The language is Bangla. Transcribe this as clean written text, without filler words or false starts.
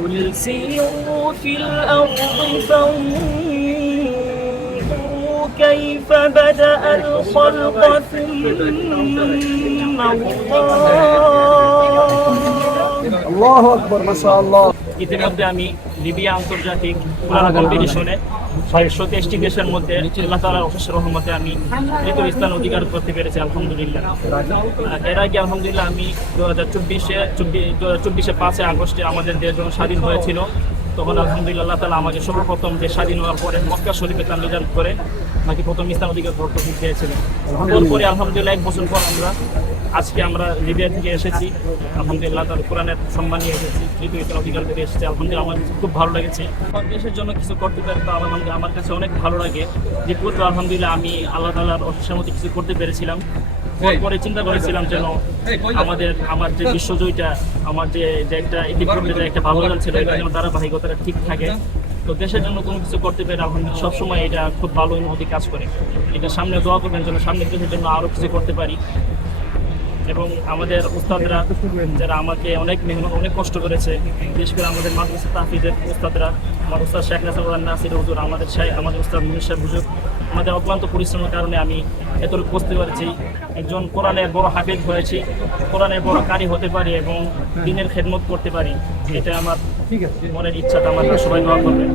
قل سيروا في الأرض فانظروا كيف بدأ الخلق ثم আল্লাহু আকবার মাশাআল্লাহ। ইতিমধ্যে আমি লিবিয়া আন্তর্জাতিক কোরআন কম্পিটিশনে 123টি দেশের মধ্যে আল্লাহ তাআলার অশেষ রহমতে আমি তৃতীয় স্থান অধিকার করতে পেরেছি আলহামদুলিল্লাহ। এর আগে আলহামদুলিল্লাহ আমি 2024 5 আগস্টে আমাদের দেশ যখন স্বাধীন হয়েছিল তখন আলহামদুলিল্লাহ আল্লাহ তাআলা আমাকে সর্বপ্রথম যে স্বাধীন হওয়ার পরে মক্কা শরীফে তার রিজাল্ট করে আমাকে প্রথম স্থান অধিকার করতে পেরেছিলেন। তারপরে আলহামদুলিল্লাহ 1 বছর পর আজকে আমরা লিবিয়া থেকে এসেছি আলহামদুলিল্লাহ, তার কোরআনের সম্মান নিয়ে এসেছি, তৃতীয় স্থান অধিকার করে এসেছি আলহামদুলিল্লাহ। আমার খুব ভালো লেগেছে। আমার দেশের জন্য কিছু করতে পারি তো আমার কাছে অনেক ভালো লাগে যে পূর্বে আলহামদুলিল্লাহ আমি আল্লাহ তাআলার অশেষ মতো কিছু করতে পেরেছিলাম। পরে চিন্তা করেছিলাম যেন আমার যে বিশ্বজয়টা আমার যে একটা ইতিপূর্বে যে একটা ভালো রেজাল্ট ছিল এটা যেন ধারাবাহিকতাটা ঠিক থাকে। তো দেশের জন্য কোনো কিছু করতে পেরে আলহামদুলিল্লাহ সবসময় এটা খুব ভালো অনুভূতি কাজ করে। এটা সামনে দোয়া করবেন যেন সামনে দেশের জন্য আরও কিছু করতে পারি। এবং আমাদের উস্তাদরা যারা আমাকে অনেক মেহনত অনেক কষ্ট করেছে, বিশেষ করে আমাদের মাদ্রাসা তাহফিজের উস্তাদরা, আমার উস্তাদ শেখ নাসির হুজুর, আমাদের উস্তাদ মুনির সাহেব হুজুর, আমাদের অক্লান্ত পরিশ্রমের কারণে আমি এতটুকু বুঝতে পারছি একজন কোরআনের বড় হাফেজ হয়েছি, কোরআনের বড় কারি হতে পারি এবং দিনের খেদমত করতে পারি। এটা আমার মনের ইচ্ছাটা, আমার সবাই দোয়া করবেন।